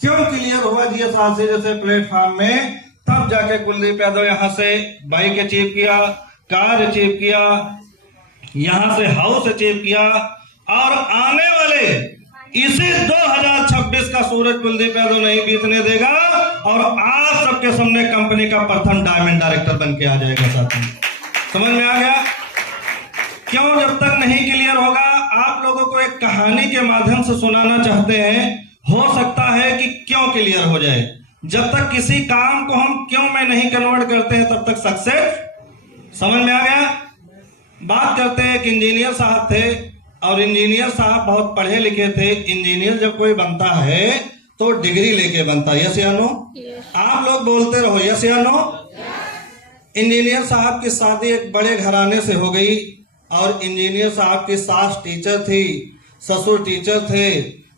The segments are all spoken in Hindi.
क्यों क्लियर हुआ जीएसआरसी जैसे प्लेटफॉर्म में, तब जाके कुलदीप यादव यहाँ से बाइक अचीव किया, कार अचीव किया, यहां से हाउस अचीव किया, और आने वाले इसी 2026 का सूरज कुलदीप यादव नहीं बीतने देगा और आप सबके सामने कंपनी का प्रथम डायमंड डायरेक्टर बन के आ जाएगा। साथी समझ में आ गया क्यों? जब तक नहीं क्लियर होगा, आप लोगों को एक कहानी के माध्यम से सुनाना चाहते हैं, हो सकता है कि क्यों क्लियर हो जाए। जब तक किसी काम को हम क्यों में नहीं कन्वर्ट करते हैं तब तक सक्सेस। समझ में आ गया? बात करते हैं, एक इंजीनियर साहब थे और इंजीनियर साहब बहुत पढ़े लिखे थे। इंजीनियर जब कोई बनता है तो डिग्री लेके बनता है, यस या नो? आप लोग बोलते रहो यस या नो। इंजीनियर साहब की शादी एक बड़े घराने से हो गई और इंजीनियर साहब की सास टीचर थी, ससुर टीचर थे,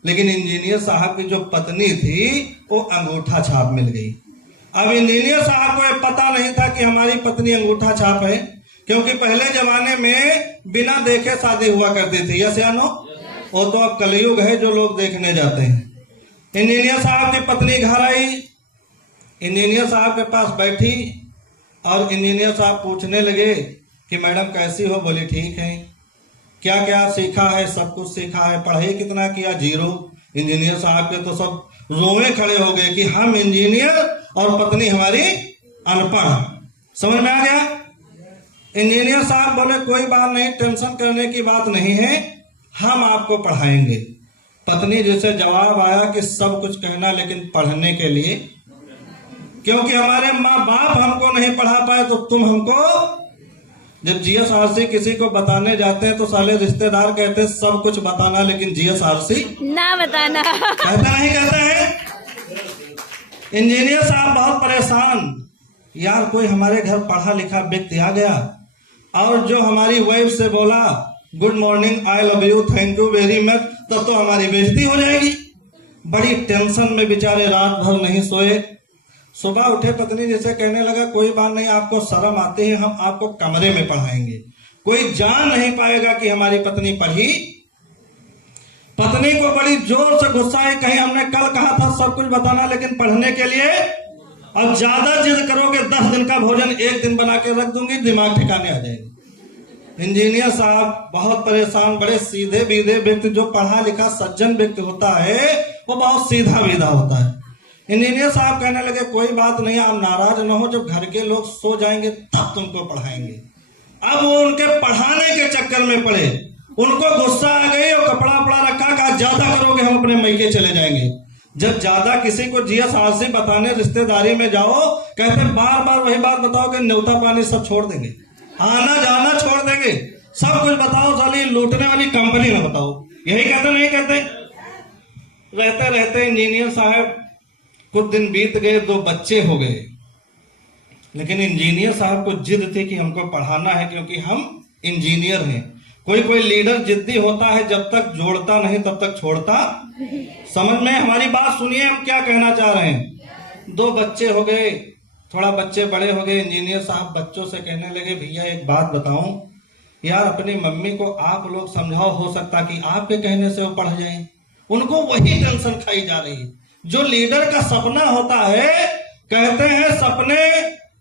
लेकिन इंजीनियर साहब की जो पत्नी थी वो अंगूठा छाप मिल गई। अब इंजीनियर साहब को ये पता नहीं था कि हमारी पत्नी अंगूठा छाप है, क्योंकि पहले जमाने में बिना देखे शादी हुआ करती थी, यस या नो? वो तो अब कलयुग है जो लोग देखने जाते हैं। इंजीनियर साहब की पत्नी घर आई, इंजीनियर साहब के पास बैठी और इंजीनियर साहब पूछने लगे कि मैडम कैसी हो? बोली ठीक है। क्या क्या सीखा है? सब कुछ सीखा है। पढ़ाई कितना किया? 0। इंजीनियर साहब के तो सब रोवे खड़े हो गए कि हम इंजीनियर और पत्नी हमारी अनपढ़। समझ में आ गया? इंजीनियर साहब बोले कोई बात नहीं, टेंशन करने की बात नहीं है, हम आपको पढ़ाएंगे। पत्नी जैसे जवाब आया कि सब कुछ कहना लेकिन पढ़ने के लिए, क्योंकि हमारे माँ बाप हमको नहीं पढ़ा पाए तो तुम हमको। जब जीएसआरसी किसी को बताने जाते हैं तो साले रिश्तेदार कहते हैं सब कुछ बताना लेकिन जीएसआरसी ना बताना। कहता नहीं कहता है। इंजीनियर साहब बहुत परेशान, यार कोई हमारे घर पढ़ा लिखा व्यक्ति आ गया और जो हमारी वाइफ से बोला good morning, I love you, thank you very much, तब तो हमारी बेइज्जती हो जाएगी। बड़ी टेंशन में बेचारे रात भर नहीं सोए। सुबह उठे, पत्नी जैसे कहने लगा कोई बात नहीं, आपको शर्म आती है, हम आपको कमरे में पढ़ाएंगे, कोई जान नहीं पाएगा कि हमारी पत्नी पढ़ी। पत्नी को बड़ी जोर से गुस्सा है, कहीं हमने कल कहा था सब कुछ बताना लेकिन पढ़ने के लिए, अब ज्यादा जिद करोगे 10 दिन का भोजन 1 दिन बना के रख दूंगी, दिमाग ठिकाने आ जाएगा। इंजीनियर साहब बहुत परेशान, बड़े सीधे बीधे व्यक्ति, जो पढ़ा लिखा सज्जन व्यक्ति होता है वो बहुत सीधा बीधा होता है। इंजीनियर साहब कहने लगे कोई बात नहीं, आप नाराज न हो, जब घर के लोग सो जाएंगे तब तुमको पढ़ाएंगे। अब वो उनके पढ़ाने के चक्कर में पड़े, उनको गुस्सा आ गई और कपड़ा वपड़ा रखा, कहा ज्यादा करोगे हम अपने मैके चले जाएंगे। जब ज्यादा किसी को जीएसआरसी बताने रिश्तेदारी में जाओ, कहते बार बार वही बात बताओगे, न्योता पानी सब छोड़ देंगे, आना जाना छोड़ देंगे, सब कुछ बताओ, साली लूटने वाली कंपनी में बताओ, यही कहते नहीं कहते? रहते रहते इंजीनियर साहब कुछ दिन बीत गए, 2 बच्चे हो गए, लेकिन इंजीनियर साहब को जिद थी कि हमको पढ़ाना है क्योंकि हम इंजीनियर हैं। कोई कोई लीडर जिद्दी होता है, जब तक जोड़ता नहीं तब तक छोड़ता। समझ में? हमारी बात सुनिए, हम क्या कहना चाह रहे हैं। 2 बच्चे हो गए, थोड़ा बच्चे बड़े हो गए। इंजीनियर साहब बच्चों से कहने लगे भैया एक बात बताऊं, यार अपनी मम्मी को आप लोग समझाओ, हो सकता कि आपके कहने से वो पढ़ जाए। उनको वही टेंशन खाई जा रही है। जो लीडर का सपना होता है, कहते हैं सपने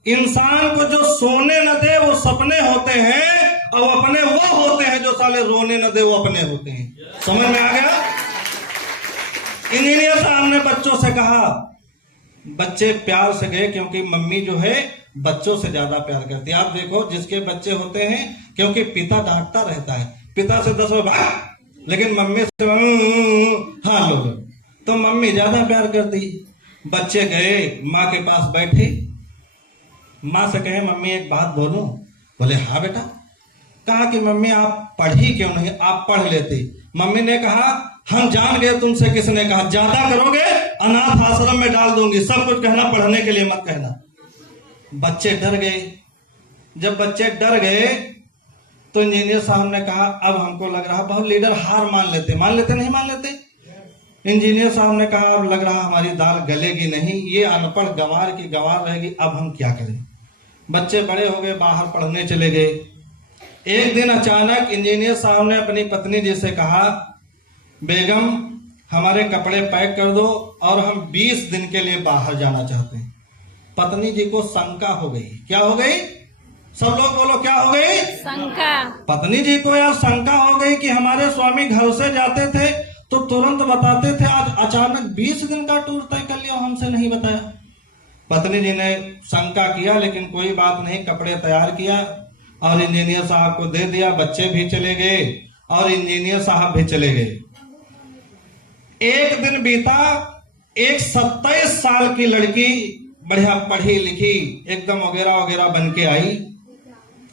इंसान को जो सोने न दे वो सपने होते हैं, और अपने वो होते हैं जो साले रोने न दे वो अपने होते हैं। समझ में आ गया? इंजीनियर साहब ने बच्चों से कहा, बच्चे प्यार से गए क्योंकि मम्मी जो है बच्चों से ज्यादा प्यार करती है। आप देखो जिसके बच्चे होते हैं, क्योंकि पिता डांटता रहता है, पिता से 10 बार, लेकिन मम्मी से हाँ लो, तो मम्मी ज्यादा प्यार करती। बच्चे गए माँ के पास बैठे, माँ से कहे मम्मी एक बात बोलूं? बोले हाँ बेटा। कहा कि मम्मी आप पढ़ी क्यों नहीं, आप पढ़ लेती। मम्मी ने कहा हम जान गए तुमसे किसने कहा, ज्यादा करोगे अनाथ आश्रम में डाल दूंगी, सब कुछ कहना, पढ़ने के लिए मत कहना। बच्चे डर गए। जब बच्चे डर गए तो इंजीनियर साहब ने कहा अब हमको लग रहा बहुत लीडर हार मान लेते नहीं मान लेते। इंजीनियर साहब ने कहा अब लग रहा हमारी दाल गलेगी नहीं, ये अनपढ़ गंवार की गंवार रहेगी, अब हम क्या करें। बच्चे बड़े हो गए, बाहर पढ़ने चले गए। एक दिन अचानक इंजीनियर साहब ने अपनी पत्नी जी से कहा बेगम हमारे कपड़े पैक कर दो और हम 20 दिन के लिए बाहर जाना चाहते हैं। पत्नी जी को शंका हो गई। क्या हो गई? सब लोग बोलो, क्या हो गई? शंका। पत्नी जी को यार शंका हो गई कि हमारे स्वामी घर से जाते थे तो तुरंत बताते थे, आज अचानक 20 दिन का टूर तय कर लिया, हमसे नहीं बताया। पत्नी जी ने शंका किया, लेकिन कोई बात नहीं, कपड़े तैयार किया और इंजीनियर साहब को दे दिया। बच्चे भी चले गए और इंजीनियर साहब भी चले गए। एक दिन बीता, एक 27 साल की लड़की, बढ़िया पढ़ी लिखी, एकदम वगैरह वगैरह बन के आई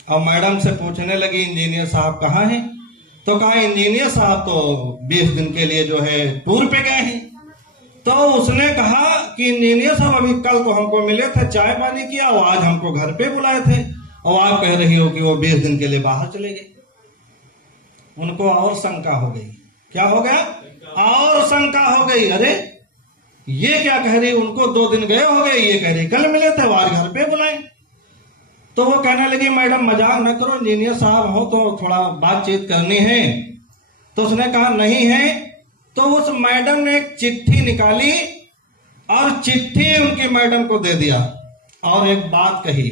और मैडम से पूछने लगी, इंजीनियर साहब कहाँ हैं? तो कहा, इंजीनियर साहब तो 20 दिन के लिए जो है टूर पे गए हैं। तो उसने कहा कि इंजीनियर साहब अभी कल तो हमको मिले थे, चाय पानी किया, और आज हमको घर पे बुलाए थे, और आप कह रही हो कि वो 20 दिन के लिए बाहर चले गए। उनको और शंका हो गई। क्या हो गया? और शंका हो गई। अरे ये क्या कह रही, उनको 2 दिन गए हो गए, ये कह रही कल मिले थे, आज घर पे बुलाए। तो वो कहने लगी, मैडम मजाक न करो, इंजीनियर साहब हो तो थोड़ा बातचीत करनी है। तो उसने कहा नहीं है। तो उस मैडम ने एक चिट्ठी निकाली और चिट्ठी उनकी मैडम को दे दिया और एक बात कही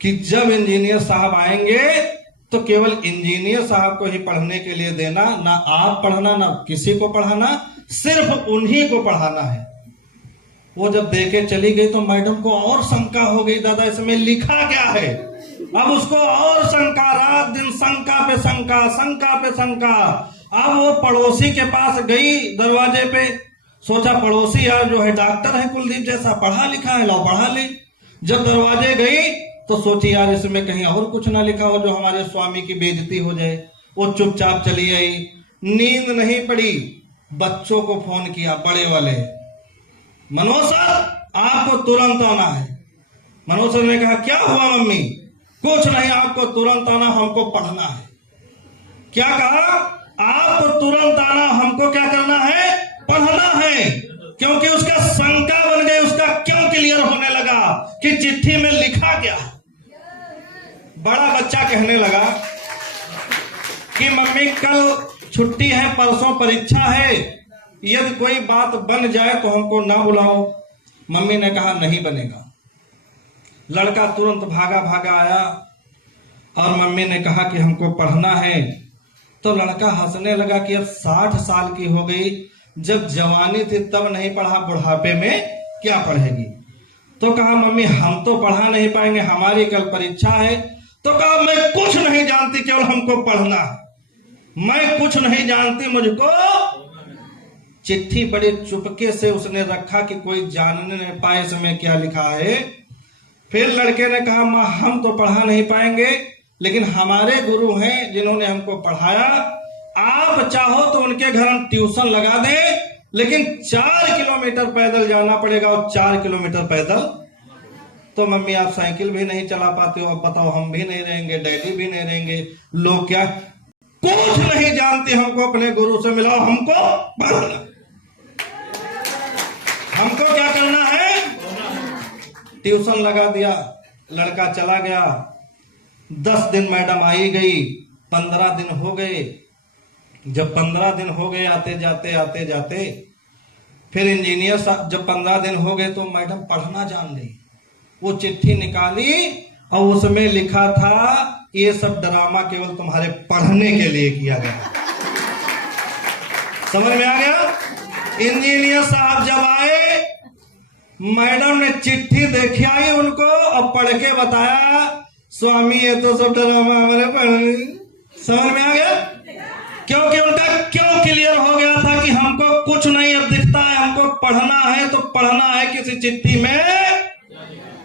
कि जब इंजीनियर साहब आएंगे तो केवल इंजीनियर साहब को ही पढ़ने के लिए देना, ना आप पढ़ना ना किसी को पढ़ाना, सिर्फ उन्हीं को पढ़ाना है। वो जब देके चली गई तो मैडम को और शंका हो गई, दादा इसमें लिखा क्या है? अब उसको और शंका, रात दिन शंका पे शंका, शंका पे शंका। अब वो पड़ोसी के पास गई, दरवाजे पे, सोचा पड़ोसी यार जो है डॉक्टर है कुलदीप जैसा, पढ़ा लिखा है, लो पढ़ा ले। जब दरवाजे गई तो सोची यार इसमें कहीं और कुछ ना लिखा हो जो हमारे स्वामी की बेइज्जती हो जाए। वो चुपचाप चली आई। नींद नहीं पड़ी, बच्चों को फोन किया, बड़े वाले, मनोज सर आपको तुरंत आना है। मनोज सर ने कहा, क्या हुआ मम्मी? कुछ नहीं, आपको तुरंत आना, हमको पढ़ना है। क्या कहा? आपको तुरंत आना, हमको क्या करना है? पढ़ना है। क्योंकि उसका शंका बन गई, उसका क्यों क्लियर होने लगा कि चिट्ठी में लिखा क्या है। बड़ा बच्चा कहने लगा कि मम्मी कल छुट्टी है, परसों परीक्षा है, यदि कोई बात बन जाए तो हमको ना बुलाओ। मम्मी ने कहा नहीं बनेगा। लड़का तुरंत भागा भागा आया और मम्मी ने कहा कि हमको पढ़ना है। तो लड़का हंसने लगा कि अब 60 साल की हो गई, जब जवानी थी तब नहीं पढ़ा, बुढ़ापे में क्या पढ़ेगी। तो कहा मम्मी हम तो पढ़ा नहीं पाएंगे, हमारी कल परीक्षा है। तो कहा मैं कुछ नहीं जानती, केवल हमको पढ़ना है। मैं कुछ नहीं जानती, मुझको। चिट्ठी बड़े चुपके से उसने रखा कि कोई जानने नहीं पाए इसमें क्या लिखा है। फिर लड़के ने कहा माँ हम तो पढ़ा नहीं पाएंगे, लेकिन हमारे गुरु हैं जिन्होंने हमको पढ़ाया, आप चाहो तो उनके घर हम ट्यूशन लगा दें, लेकिन 4 किलोमीटर पैदल जाना पड़ेगा। और 4 किलोमीटर पैदल तो मम्मी आप साइकिल भी नहीं चला पाते हो, अब बताओ हम भी नहीं रहेंगे, डैडी भी नहीं रहेंगे, लोग क्या, कुछ नहीं जानते, हमको अपने गुरु से मिलाओ, हमको पढ़ना, हमको क्या करना है? ट्यूशन लगा दिया। लड़का चला गया। 10 दिन मैडम आई गई, 15 दिन हो गए। जब 15 दिन हो गए आते जाते फिर इंजीनियर साहब, जब 15 दिन हो गए तो मैडम पढ़ना जान गई। वो चिट्ठी निकाली और उसमें लिखा था ये सब ड्रामा केवल तुम्हारे पढ़ने के लिए किया गया। समझ में आ गया? इंजीनियर साहब जब आए, मैडम ने चिट्ठी देखी आई उनको और पढ़ के बताया, स्वामी ये तो सब ड्रामा हमारे पढ़ने। समझ में आ गया? क्योंकि उनका क्यों क्लियर हो गया था कि हमको कुछ नहीं अब दिखता है, हमको पढ़ना है। तो पढ़ना है किसी चिट्ठी में,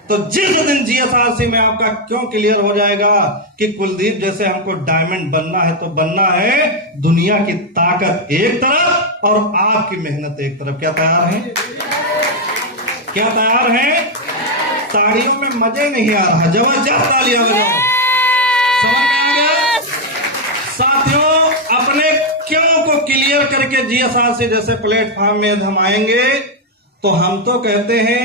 तो जिस दिन जीएसआरसी में आपका क्यों क्लियर हो जाएगा कि कुलदीप जैसे हमको डायमंड बनना है, तो बनना है दुनिया की ताकत एक तरफ और आपकी मेहनत एक तरफ। क्या तैयार हैं? क्या तैयार हैं? तालियों में मजे नहीं आ रहा, जबरदस्त तालियां बजाओ। समझ में आ गया? साथियों, अपने क्यों को क्लियर करके जीएसआरसी जैसे प्लेटफॉर्म में हम आएंगे तो हम तो कहते हैं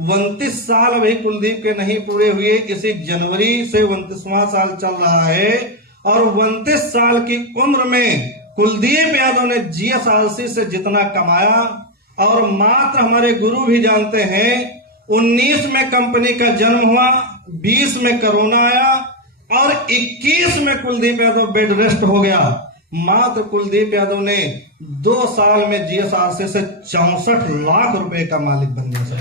29 साल अभी कुलदीप के नहीं पूरे हुए, इसी जनवरी से 29वां साल चल रहा है। और 29 साल की उम्र में कुलदीप यादव ने जीएसआरसी से जितना कमाया, और मात्र हमारे गुरु भी जानते हैं 19 में कंपनी का जन्म हुआ, 20 में कोरोना आया और 21 में कुलदीप यादव बेड रेस्ट हो गया। मात्र कुलदीप यादव ने 2 साल में जीएसआरसी से 64 लाख रुपए का मालिक बन गया सर।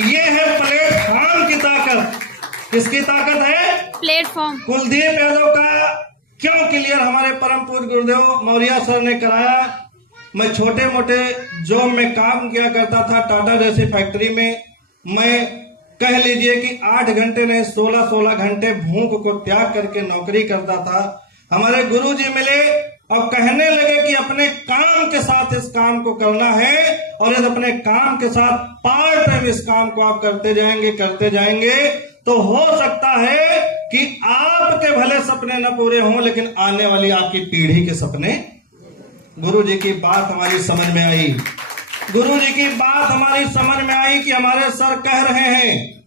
ये है प्लेटफॉर्म की ताकत। किसकी ताकत है? प्लेटफॉर्म। कुलदीप यादव का क्यों क्लियर हमारे परम पूज्य गुरुदेव मौर्य सर ने कराया। मैं छोटे मोटे जॉब में काम किया करता था, टाटा जैसी फैक्ट्री में। मैं कह लीजिए कि 8 घंटे नहीं 16 घंटे भूख को त्याग करके नौकरी करता था। हमारे गुरु जी मिले और कहने लगे कि अपने काम के साथ इस काम को करना है, और यदि अपने काम के साथ पार्ट टाइम इस काम को आप करते जाएंगे तो हो सकता है कि आपके भले सपने न पूरे हों, लेकिन आने वाली आपकी पीढ़ी के सपने। गुरु जी की बात हमारी समझ में आई। गुरु जी की बात हमारी समझ में आई कि हमारे सर कह रहे हैं।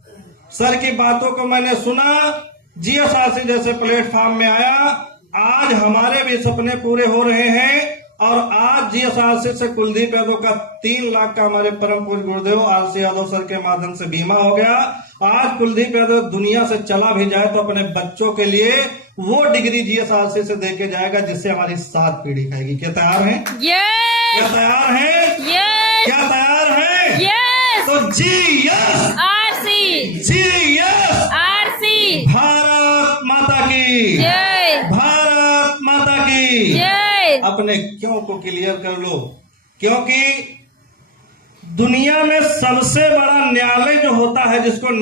सर की बातों को मैंने सुना, जीएसआरसी जैसे प्लेटफॉर्म में आया। आज हमारे भी सपने पूरे हो रहे हैं, और आज जीएसआरसी से कुलदीप यादव का 3 लाख का हमारे परम पूज्य गुरुदेव आरसी यादव सर के माध्यम से बीमा हो गया। आज कुलदीप यादव दुनिया से चला भी जाए तो अपने बच्चों के लिए वो डिग्री जीएसआरसी से देके जाएगा, जिससे हमारी 7 पीढ़ी खाएगी। क्या तैयार हैं? क्या तैयार हैं? क्या तैयार हैं? तो जीएसआरसी, जीएसआरसी। भारत माता की जय, भारत माता की जय। अपने क्यों को क्लियर कर लो, क्योंकि दुनिया में सबसे बड़ा न्यायालय जो होता है, जिसको